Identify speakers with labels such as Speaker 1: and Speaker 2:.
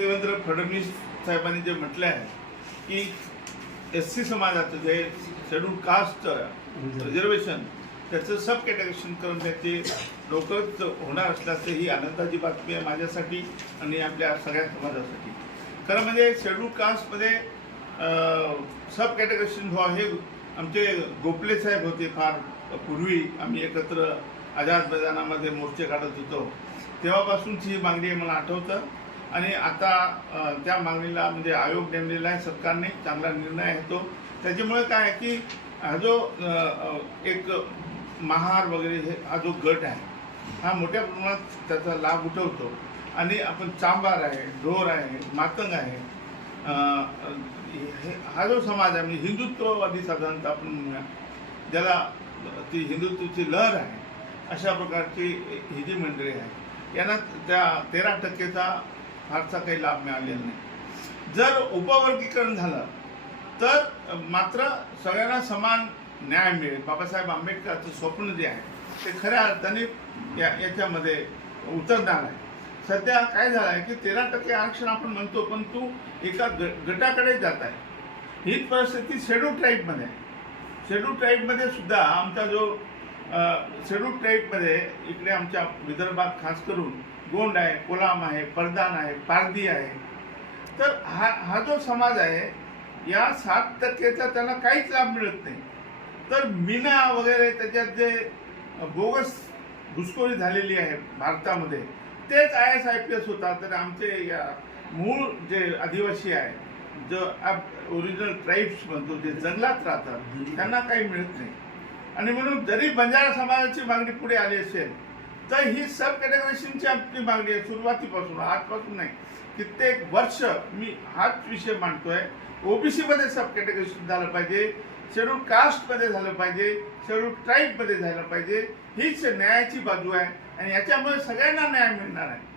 Speaker 1: देवेंद्र फडणवीस साहेबांनी जे म्हटलं आहे की एस सी समाजाचं जे शेड्यूल कास्ट रिझर्वेशन त्याचं सब कॅटेगरेशन करून त्याचे लवकरच होणार असल्याचं ही आनंदाची बातमी आहे माझ्यासाठी आणि आपल्या सगळ्या समाजासाठी. खरं म्हणजे शेड्यूल कास्टमध्ये सब कॅटेगरेशन व्हावं हे आमचे गोखले साहेब होते फार पूर्वी. आम्ही एकत्र आझाद मैदानामध्ये मोर्चे काढत होतो. तेव्हापासूनची ही मागणी मला आठवतं. आणि आता त्या मागणीला म्हणजे आयोग नेमलेला आहे सरकारने चांगला निर्णय आहे तो. त्याच्यामुळे काय आहे की हा जो एक महार वगैरे हे हा जो गट आहे हा मोठ्या प्रमाणात त्याचा लाभ उठवतो. आणि आपण चांबार आहे ढोर आहे मातंग आहे हे- हा जो समाज आहे म्हणजे हिंदुत्ववादी साधारणतः आपण म्हणूया ज्याला ती हिंदुत्वाची लहर आहे अशा प्रकारची ही जी मंडळी आहे. यांना त्या तेरा टक्केचा फारसा काही लाभ मिळालेला नाही. जर उपवर्गीकरण झालं तर मात्र सगळ्यांना समान न्याय मिळेल. बाबासाहेब आंबेडकरचं स्वप्न जे आहे ते खऱ्या अर्थाने या याच्यामध्ये उतरणार आहे. सध्या काय झालं आहे की तेरा टक्के आरक्षण आपण म्हणतो पण तू एका ग गटाकडे जात आहे. ही परिस्थिती शेड्यूल ट्राईबमध्ये आहे. शेड्यूल ट्राईबमध्ये सुद्धा आमचा जो शेड्यूल ट्राईबमध्ये इकडे आमच्या विदर्भात खास करून गोंड आहे कोलाम आहे परदान आहे पारदी आहे. तर हा हा जो समाज आहे या सात टक्केचा त्यांना काहीच लाभ मिळत नाही. तर मीना वगैरे त्याच्यात जे बोगस घुसखोरी झालेली आहे भारतामध्ये तेच I S I P S होता. तर आमचे या मूळ जे आदिवासी आहे जो ओरिजिनल ट्राईब्स म्हणतो जे जंगलात राहतात त्यांना काही मिळत नाही. आणि म्हणून जरी बंजारा समाजाची मागणी पुढे आली असेल तर ही सब कॅटेगरेशनची आपली मागणी आहे. सुरुवातीपासून आजपासून नाही. कित्येक वर्ष मी हाच विषय मांडतोय. ओबीसीमध्ये सब कॅटेगरेशन झालं पाहिजे. शेड्यूल कास्टमध्ये झालं पाहिजे. शेड्यूल ट्राईबमध्ये झालं पाहिजे. हीच न्यायाची बाजू आहे. आणि याच्यामुळे सगळ्यांना न्याय मिळणार आहे.